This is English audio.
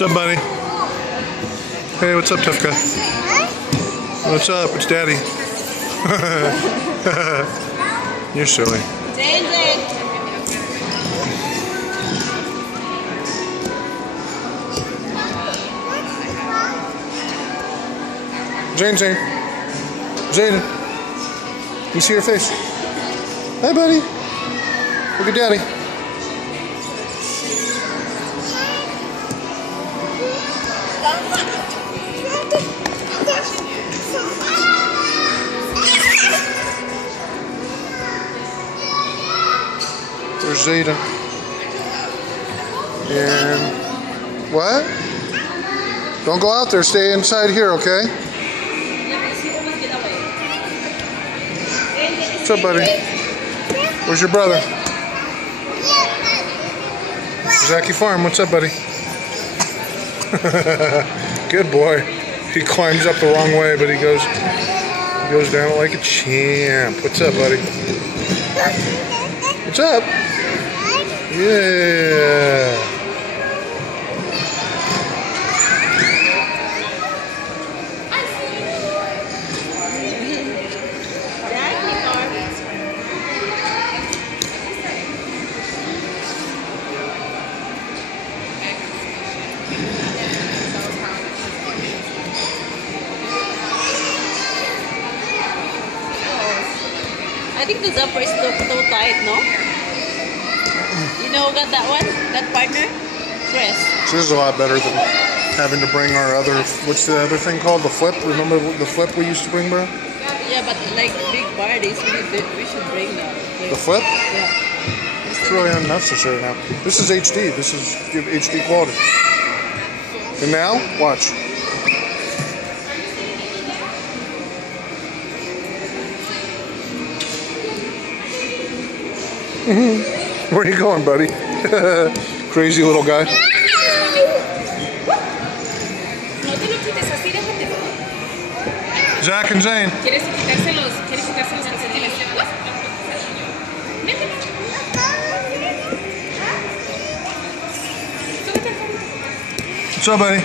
What's up, buddy? Hey, what's up, tough guy? What's up? It's Daddy. You're silly. Zane. Zayden. You see your face? Hi, buddy. Look at Daddy. There's Zayden. And what? Don't go out there. Stay inside here, okay? What's up, buddy? Where's your brother? Zaki Farm. What's up, buddy? Good boy. He climbs up the wrong way, but he goes down like a champ. What's up, buddy? What's up? Yeah. I think the zipper is too tight, no? You know, got that one? That partner? Press. This is a lot better than having to bring our other, what's the other thing called? The flip? Remember the flip we used to bring, bro? Yeah, but like big parties, we should bring that. Like, The flip? Yeah. It's really unnecessary now. This is HD. This is give HD quality. And now, watch. Where are you going, buddy? Crazy little guy. Zach and Zane. What's up, buddy?